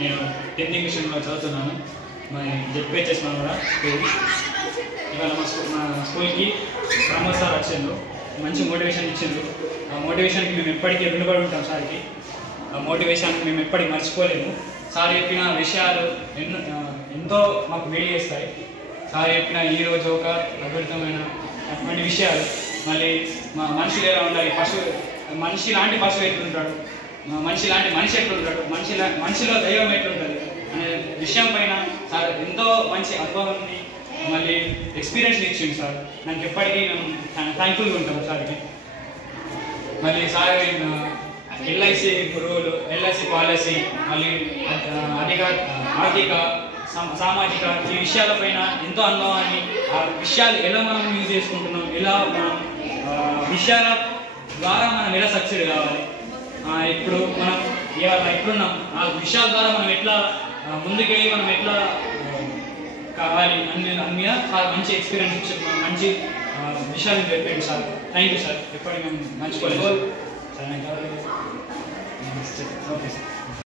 నేను 10th ఇంగ్లీష్లో చదువుతున్నాను. మా జెడ్పీహెచ్ఎస్ కూడా స్కూల్. ఇవాళ మా స్కూల్కి ప్రమోద్ సార్ వచ్చిండ్రు, మంచి మోటివేషన్ ఇచ్చిండ్రు. ఆ మోటివేషన్కి మేము ఎప్పటికీ రుణపడి ఉంటాం సార్కి. ఆ మోటివేషన్ మేము ఎప్పటికీ మర్చిపోలేము. సార్ చెప్పిన విషయాలు ఎంతో మాకు మేలు చేస్తాయి. సార్ చెప్పిన ఈరోజు ఒక అద్భుతమైన అటువంటి విషయాలు. మళ్ళీ మా మనుషులు ఎలా ఉండాలి, మనిషి లాంటి పశువు ఎట్లుంటాడు, మనిషి లాంటి మనిషి ఎట్లుంటాడు, మనిషిలో దైవం ఎట్లుంటుంది అనే విషయం పైన సార్ ఎంతో మంచి అనుభవాన్ని మళ్ళీ ఎక్స్పీరియన్స్ ఇచ్చింది సార్. నాకు ఎప్పటికీ మేము థ్యాంక్ఫుల్గా ఉంటాము సార్కి. మళ్ళీ sir LIC rule, LIC policy, మళ్ళీ ఆర్థిక సామాజిక ఈ విషయాలపైన ఎంతో అనుభవాన్ని, ఆ విషయాలు ఎలా మనం యూజ్ చేసుకుంటున్నాం, ఎలా మనం విషయాల ద్వారా మనం ఎలా సక్సెడ్ కావాలి, ఇప్పుడు మనం ఇప్పుడున్నాం ఆ విషయాల ద్వారా మనం ఎట్లా ముందుకెళ్ళి మనం ఎట్లా కావాలి అన్ని మంచి ఎక్స్పీరియన్స్ ఇచ్చి మంచి విషయాలు చెప్పండి సార్. Thank you sir. ఎప్పటికీ మేము మర్చిపోలేదు సార్. Okay sir.